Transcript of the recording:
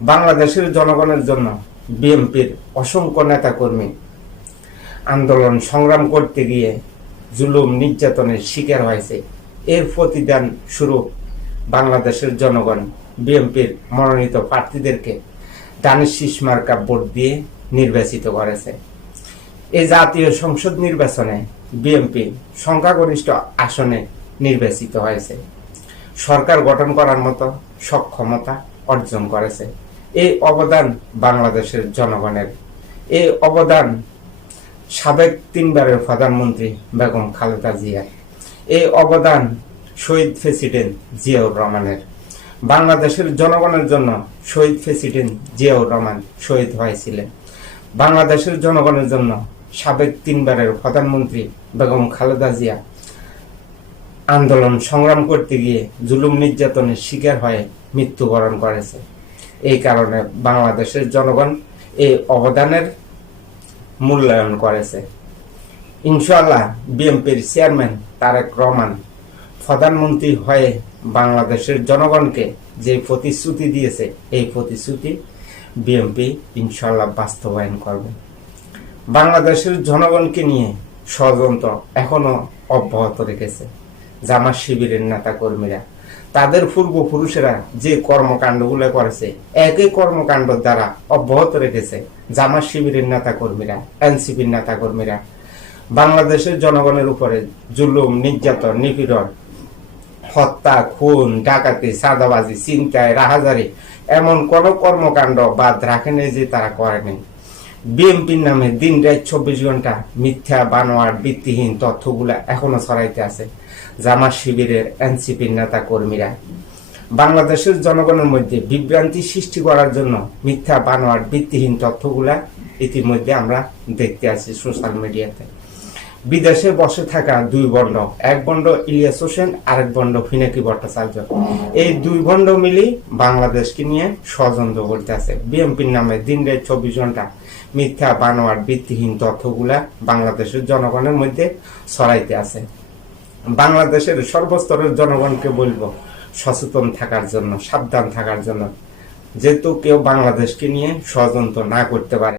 বাংলাদেশের জনগণের জন্য বিএনপির অসংখ্য নেতাকর্মী আন্দোলন সংগ্রাম করতে গিয়ে জুলুম নির্যাতনের শিকার হয়েছে। এর প্রতিদান স্বরূপ বাংলাদেশের জনগণ বিএনপির মনোনীত প্রার্থীদেরকে দানিশ শীষ মার্কা ভোট দিয়ে নির্বাচিত করেছে। এই জাতীয় সংসদ নির্বাচনে বিএনপি সংখ্যাগরিষ্ঠ আসনে নির্বাচিত হয়েছে। সরকার গঠন করার মতো সক্ষমতা অর্জন করেছে। এই অবদান বাংলাদেশের জনগণের। এই অবদান সাবেক তিনবারের প্রধানমন্ত্রী বেগম খালেদা জিয়ার। এই অবদান শহীদ প্রেসিডেন্ট জিয়াউর রহমানের। বাংলাদেশের জনগণের জন্য শহীদ প্রেসিডেন্ট জিয়াউর রহমান শহীদ হয়েছিলেন। বাংলাদেশের জনগণের জন্য সাবেক তিনবারের প্রধানমন্ত্রী বেগম খালেদা জিয়া আন্দোলন সংগ্রাম করতে গিয়ে জুলুম নির্যাতনের শিকার হয়ে মৃত্যুবরণ করেছে। এই কারণে বাংলাদেশের জনগণ এই অবদানের মূল্যায়ন করেছে। ইনশাআল্লাহ বিএনপির চেয়ারম্যান তারেক রহমান প্রধানমন্ত্রী হয়ে বাংলাদেশের জনগণকে যে প্রতিশ্রুতি দিয়েছে, এই প্রতিশ্রুতি বিএনপি ইনশাআল্লাহ বাস্তবায়ন করবে। বাংলাদেশের জনগণকে নিয়ে ষড়যন্ত্র এখনও অব্যাহত রেখেছে। জামাত শিবিরের নেতা কর্মীরা তাদের পূর্বপুরুষেরা যে কর্মকাণ্ডগুলো করেছে, একই কর্মকাণ্ড দ্বারা অব্যাহত রেখেছে জামাত শিবিরের নেতা কর্মীরা এনসিপির নেতা কর্মীরা বাংলাদেশের জনগণের উপরে জুলুম, নির্যাতন, নিপীড়ন, হত্যা, খুন, ডাকাতি সাদাবাজি চিন্তায় রাহাজারি, এমন কোন কর্মকাণ্ড বাদ রাখেনি যে তারা করেনি। বিএনপির নামে দিন রাত চব্বিশ ঘণ্টা মিথ্যা, বানোয়ার, ভিত্তিহীন তথ্যগুলা এখনও ছড়াইতে আছে জামাত শিবিরের এনসিপির নেতা কর্মীরা বাংলাদেশের জনগণের মধ্যে বিভ্রান্তি সৃষ্টি করার জন্য মিথ্যা, বানোয়ার, ভিত্তিহীন তথ্যগুলা ইতিমধ্যে আমরা দেখতে আছি সোশ্যাল মিডিয়াতে। বিদেশে বসে থাকা দুই বন্ড এক বন্ড ইলিয়াস হোসেন, আরেক বন্ড ফিনাকি ভট্টাচার্য। এই দুই বন্ড মিলি বাংলাদেশকে নিয়ে ষড়যন্ত্র করতে আছে বিএনপির নামে দিন রাত চব্বিশ ঘণ্টা মিথ্যা বানোয়ার ভিত্তিহীন তথ্যগুলা বাংলাদেশের জনগণের মধ্যে ছড়াইতে আছে। বাংলাদেশের সর্বস্তরের জনগণকে বলব, সচেতন থাকার জন্য, সাবধান থাকার জন্য, যেহেতু কেউ বাংলাদেশকে নিয়ে ষড়যন্ত্র না করতে পারে।